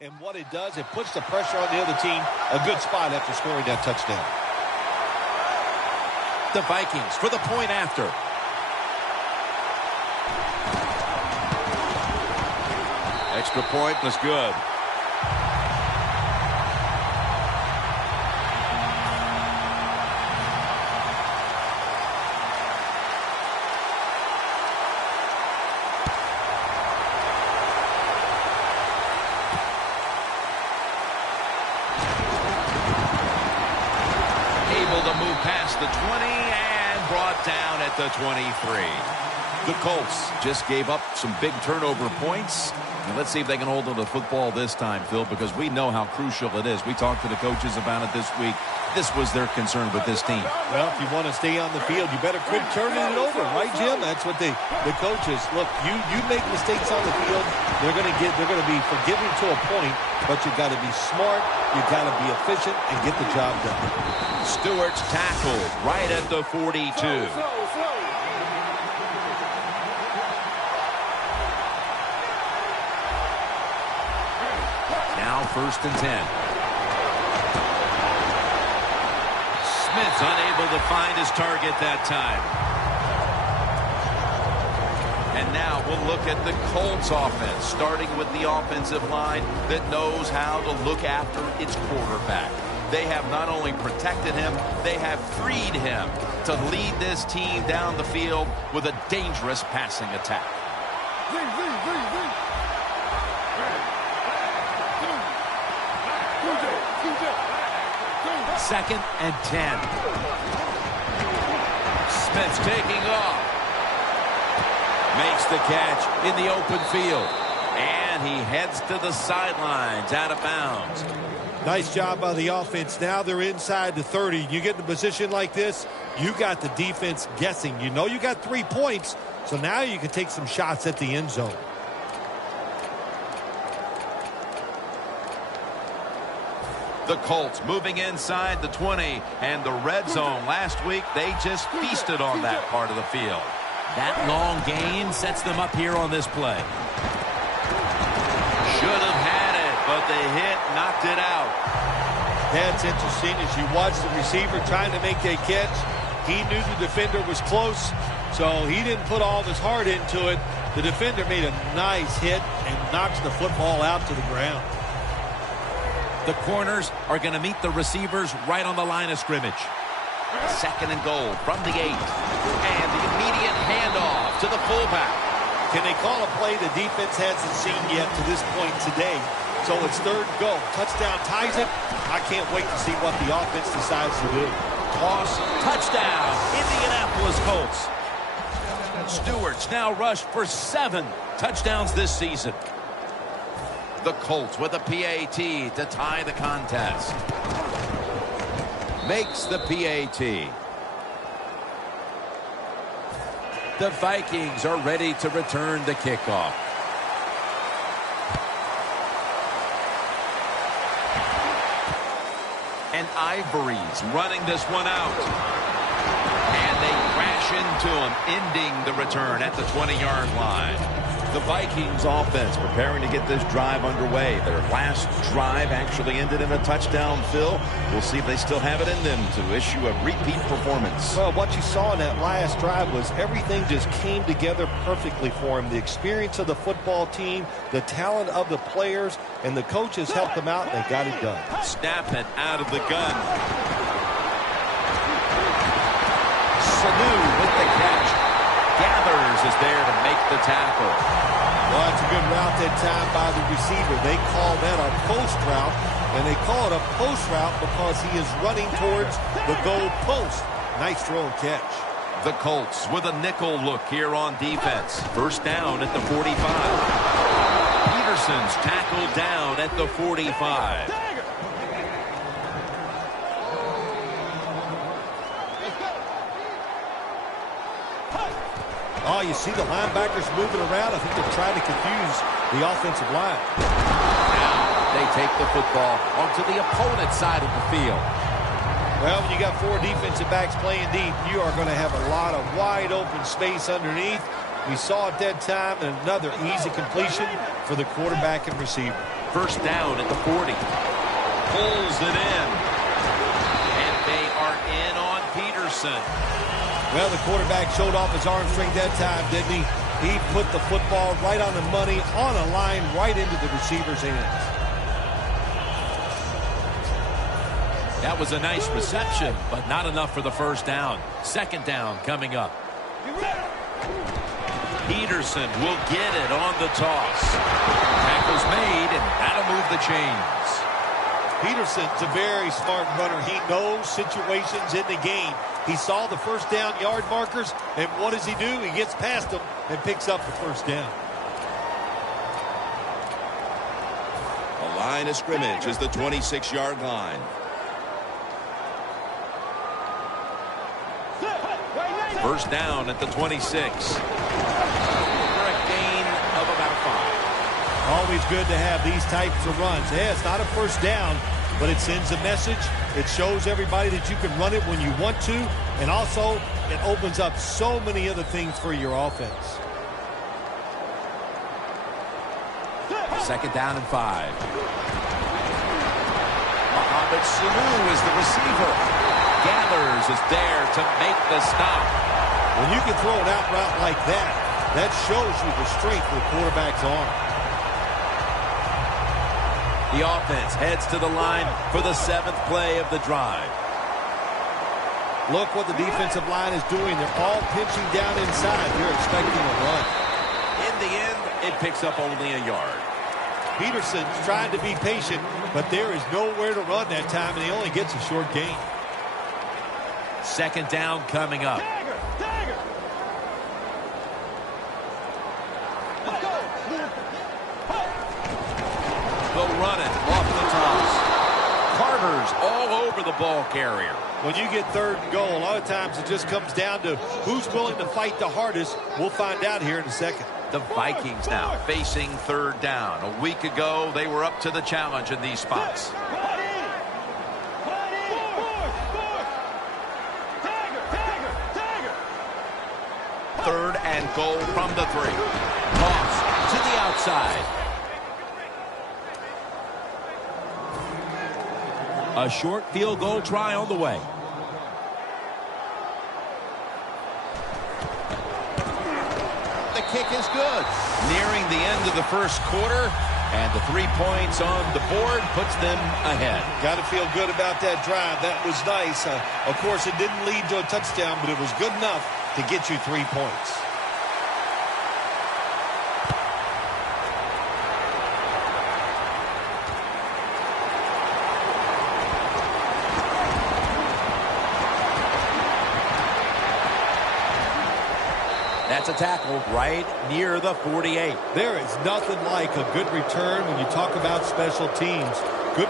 And what it does, it puts the pressure on the other team. A good spot after scoring that touchdown. The Vikings for the point after. Extra point was good. The 20 and brought down at the 23. The Colts just gave up some big turnover points. And let's see if they can hold on to the football this time, Phil, because we know how crucial it is. We talked to the coaches about it this week. This was their concern with this team. Well, if you want to stay on the field, you better quit turning it over, right, Jim? That's what the coaches look. You make mistakes on the field, they're going to be forgiving to a point, but you got to be smart, you got to be efficient, and get the job done. Stewart's tackled right at the 42. Now 1st and 10. Smith's unable to find his target that time. And now we'll look at the Colts offense, starting with the offensive line that knows how to look after its quarterback. They have not only protected him, they have freed him to lead this team down the field with a dangerous passing attack. 2nd and 10. Smith's taking off. Makes the catch in the open field. And he heads to the sidelines out of bounds. Nice job by the offense. Now they're inside the 30. You get in a position like this, you got the defense guessing. You know you got 3 points, so now you can take some shots at the end zone. The Colts moving inside the 20 and the red zone. Last week, they just feasted on that part of the field. That long gain sets them up here on this play. Should have had it, but the hit knocked it out. That's interesting as you watch the receiver trying to make that catch. He knew the defender was close, so he didn't put all of his heart into it. The defender made a nice hit and knocks the football out to the ground. The corners are going to meet the receivers right on the line of scrimmage. 2nd and goal from the 8. And the immediate handoff to the fullback. Can they call a play the defense hasn't seen yet to this point today? So it's 3rd and goal. Touchdown ties it. I can't wait to see what the offense decides to do. Toss, touchdown, Indianapolis Colts. Stewart's now rushed for 7 touchdowns this season. The Colts with a PAT to tie the contest. Makes the PAT. The Vikings are ready to return the kickoff. And Ivory's running this one out. And they crash into him, ending the return at the 20-yard line. The Vikings offense preparing to get this drive underway. Their last drive actually ended in a touchdown, Phil. We'll see if they still have it in them to issue a repeat performance. Well, what you saw in that last drive was everything just came together perfectly for him. The experience of the football team, the talent of the players, and the coaches helped them out, and they got it done. Snapping out of the gun. Sanu with the catch. Gathers is there to make the tackle. Well, it's a good route that time by the receiver. They call that a post route, and they call it a post route because he is running towards the goal post. Nice throw and catch. The Colts with a nickel look here on defense. 1st down at the 45. Peterson's tackled down at the 45. Oh, you see the linebackers moving around. I think they're trying to confuse the offensive line. Now they take the football onto the opponent's side of the field. Well, when you got 4 defensive backs playing deep, you are going to have a lot of wide open space underneath. We saw at that time another easy completion for the quarterback and receiver. First down at the 40. Pulls it in. And they are in on Peterson. Well, the quarterback showed off his arm strength that time, didn't he? He put the football right on the money, on a line, right into the receiver's hands. That was a nice reception, but not enough for the first down. Second down coming up. Peterson will get it on the toss. Tackle's made, and that'll move the chains. Peterson's a very smart runner. He knows situations in the game. He saw the first down yard markers, and what does he do? He gets past them and picks up the first down. The line of scrimmage is the 26-yard line. First down at the 26. For a gain of about 5. Always good to have these types of runs. Yeah, it's not a first down, but it sends a message. It shows everybody that you can run it when you want to, and also it opens up so many other things for your offense. Second down and 5. Mohamed Sanu is the receiver. Gathers is there to make the stop. When you can throw an out route like that, that shows you the strength of the quarterback's arm. The offense heads to the line for the 7th play of the drive. Look what the defensive line is doing. They're all pinching down inside. You're expecting a run. In the end, it picks up only a yard. Peterson's trying to be patient, but there is nowhere to run that time, and he only gets a short gain. Second down coming up. They'll run it off the toss. Carter's all over the ball carrier. When you get third and goal, a lot of times it just comes down to who's willing to fight the hardest. We'll find out here in a second. The Vikings now facing third down. A week ago, they were up to the challenge in these spots. Third and goal from the 3. Toss to the outside. A short field goal try on the way. The kick is good. Nearing the end of the first quarter, and the 3 points on the board puts them ahead. Got to feel good about that drive. That was nice. Of course, it didn't lead to a touchdown, but it was good enough to get you 3 points. That's a tackle right near the 48. There is nothing like a good return when you talk about special teams.